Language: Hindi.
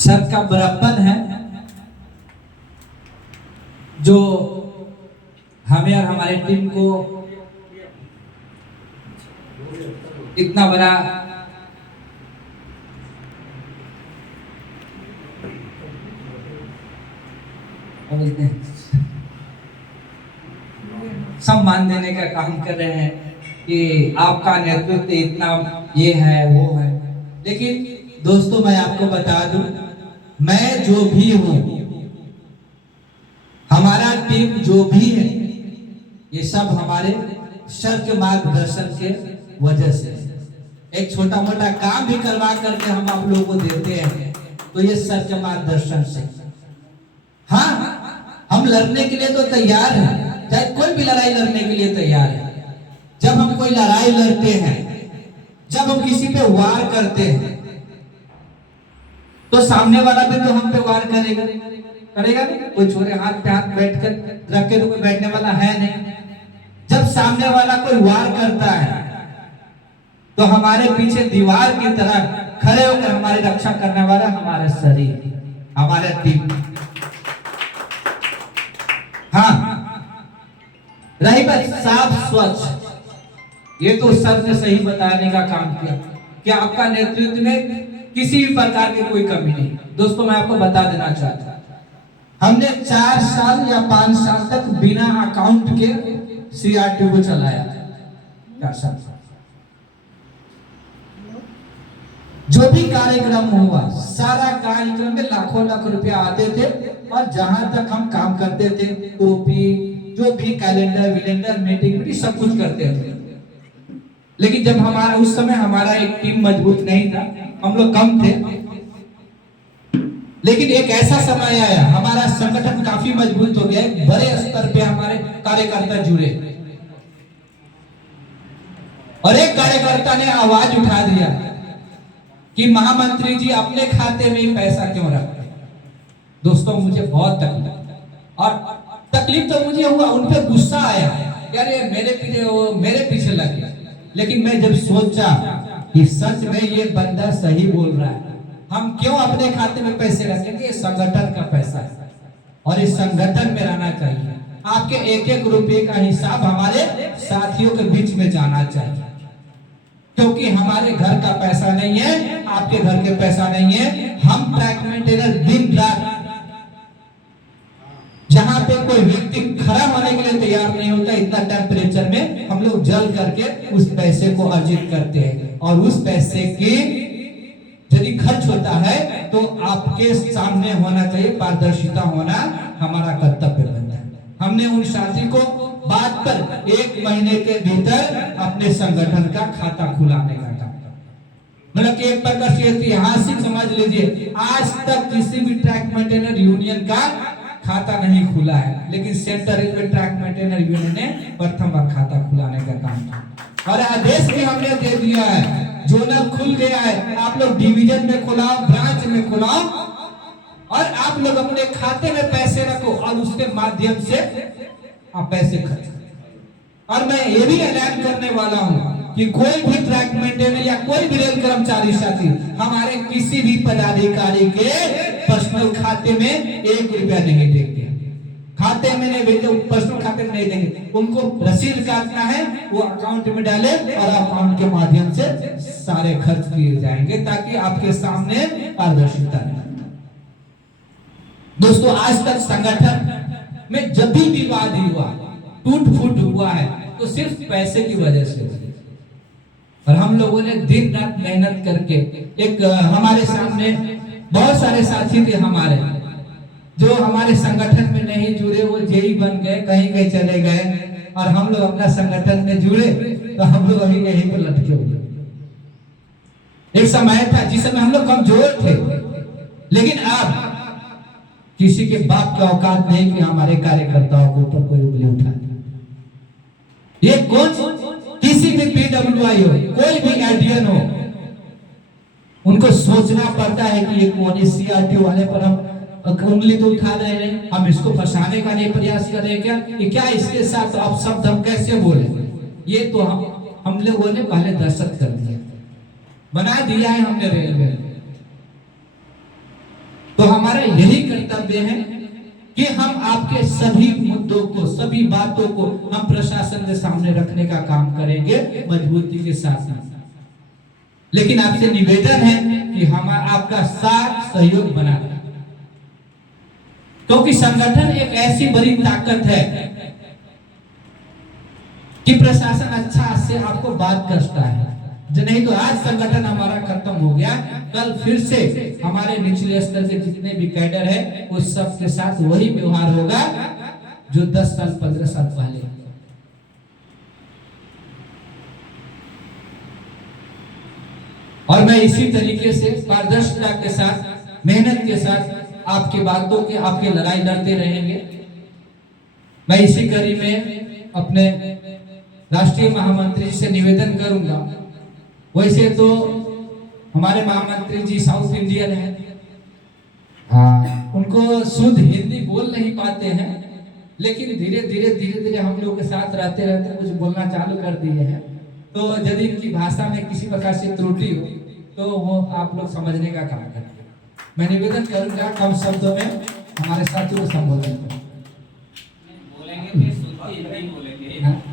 सर का बड़प्पन है जो हमें और हमारे टीम को इतना बड़ा सम्मान देने का काम कर रहे हैं कि आपका नेतृत्व इतना ये है वो है। लेकिन दोस्तों मैं आपको बता दूं, मैं जो भी हूं, हमारा टीम जो भी है, ये सब हमारे सर के मार्गदर्शन के वजह से। एक छोटा मोटा काम भी करवा करके हम आप लोगों को देते हैं तो ये सर के मार्गदर्शन से। हाँ, हम लड़ने के लिए तो तैयार हैं, चाहे कोई भी लड़ाई लड़ने के लिए तैयार है। जब हम कोई लड़ाई लड़ते हैं, जब हम किसी पे वार करते हैं, तो सामने वाला भी तो हम पे वार करेगा करेगा नहीं। कोई छोरे हाथ पे हाथ बैठ कर रख के तो कोई बैठने वाला है नहीं। जब सामने वाला कोई वार करता है तो हमारे पीछे दीवार की तरह खड़े होकर हमारी रक्षा करने वाला हमारा शरीर, हमारा टीम। हाँ, रही बात साफ स्वच्छ, ये तो सर ने सही बताने का काम किया कि आपका नेतृत्व में किसी भी प्रकार की कोई कमी नहीं। दोस्तों मैं आपको बता देना चाहता हूं, हमने 4 साल या 5 साल तक बिना अकाउंट के सीआरटी को चलाया। 4 साल जो भी कार्यक्रम हुआ, सारा कार्यक्रम में लाखों लाख रुपया आते थे और जहां तक हम काम करते थे, टोपी जो भी कैलेंडर विलेंडर मीटिंग सब कुछ करते थे। लेकिन जब हमारा उस समय हमारा एक टीम मजबूत नहीं था, हम लोग कम थे, लेकिन एक ऐसा समय आया हमारा संगठन काफी मजबूत हो गया, बड़े स्तर पे हमारे कार्यकर्ता जुड़े और एक कार्यकर्ता ने आवाज उठा दिया कि महामंत्री जी अपने खाते में ही पैसा क्यों रखते। दोस्तों मुझे बहुत तकलीफ तो मुझे हुआ, उन पे गुस्सा आया, यार ये मेरे पीछे लगे। लेकिन मैं जब सोचा कि सच में ये बंदा सही बोल रहा है, हम क्यों अपने खाते में पैसे रखेंगे, ये संगठन का पैसा है और इस संगठन में रहना चाहिए। आपके एक एक रुपये का हिसाब हमारे साथियों के बीच में जाना चाहिए, क्योंकि हमारे घर का पैसा नहीं है, आपके घर के पैसा नहीं है। हम ट्रैक मेंटेनर दिन रात जहां पे कोई व्यक्ति खड़ा होने के लिए तैयार नहीं होता, इतना टेम्परेचर में हम लोग जल करके उस पैसे को अर्जित करते हैं और उस पैसे की यदि खर्च होता है तो आपके सामने होना चाहिए, पारदर्शिता होना हमारा कर्तव्य बनता है। हमने उन साथी को बात पर 1 महीने के भीतर अपने संगठन का खाता खुलाने का काम, मतलब कि एक प्रकार से ऐतिहासिक समझ लीजिए, आज तक किसी भी ट्रैक मेंटेनर यूनियन का खाता नहीं खुला है, लेकिन central railway track maintainer union ने प्रथम बार खाता खुलाने का काम किया और आदेश भी हमने दे दिया है। जोनल खुल गया है, आप लोग डिवीजन में खुलाओ, ब्रांच में खुलाओ और आप लोग अपने खाते में पैसे रखो और उसके माध्यम से आप पैसे खर्च करो। और मैं ये भी ऐलान करने वाला हूं कि कोई भी ट्रैक मेंटेनर या कोई भी रेल कर्मचारी साथी हमारे किसी भी पदाधिकारी के पर्सनल खाते में 1 रुपया नहीं देंगे, खाते में नहीं भेजे, पर्सनल खाते में नहीं देंगे। उनको रसीद काटना है, वो अकाउंट में डाले और अकाउंट के माध्यम से सारे खर्च किए जाएंगे ताकि आपके सामने पारदर्शिता रहे। दोस्तों आज तक संगठन में जब भी विवाद हुआ, टूट फूट हुआ है तो सिर्फ पैसे की वजह से, और हम लोगों ने दिन रात मेहनत करके एक हमारे सामने बहुत सारे साथी थे हमारे जो हमारे संगठन में नहीं जुड़े, वो जेई बन गए, कहीं कहीं चले गए और हम लोग अपना संगठन में जुड़े तो हम लोग अभी यहीं पर लटके हुए। एक समय था जिस समय हम लोग कमजोर थे, लेकिन अब किसी के बाप का औकात नहीं कि हमारे कार्यकर्ताओं के ऊपर कोई उंगली उठा। ये कौन किसी भी पीडब्ल्यूआई हो, कोई भी एडीएन हो, उनको सोचना पड़ता है कि ये कौन, इस सीआरटी वाले पर हम उंगली तो उठा रहे हैं, हम इसको फंसाने का नहीं प्रयास कर रहे क्या, कि क्या इसके साथ अब शब्द हम कैसे बोले। ये तो हम लोगों ने पहले दहशत कर दिया, बना दिया है हमने रेलवे। तो हमारा यही कर्तव्य है कि हम आपके सभी मुद्दों को, सभी बातों को हम प्रशासन के सामने रखने का काम करेंगे मजबूती के साथ। लेकिन आपसे निवेदन है कि हम आपका साथ सहयोग बना रहे, क्योंकि संगठन एक ऐसी बड़ी ताकत है कि प्रशासन अच्छा से आपको बात करता है। जो नहीं तो आज संगठन हमारा खत्म हो गया, कल फिर से हमारे निचले स्तर के जितने भी कैडर है उस सब के साथ वही व्यवहार होगा जो 10 साल 15 साल पहले। और मैं इसी तरीके से पारदर्शिता के साथ, मेहनत के साथ आपकी बातों के, आपकी लड़ाई लड़ते रहेंगे। मैं इसी कड़ी में अपने राष्ट्रीय महामंत्री से निवेदन करूंगा। वैसे तो हमारे महामंत्री जी साउथ इंडियन है, उनको शुद्ध हिंदी बोल नहीं पाते हैं, लेकिन धीरे धीरे हम लोग के साथ रहते रहते कुछ बोलना चालू कर दिए हैं। तो यदि इनकी भाषा में किसी प्रकार से त्रुटि हो तो वो आप लोग समझने का काम करें। मैं निवेदन करूंगा कम शब्दों में हमारे साथियों को संबोधन करें।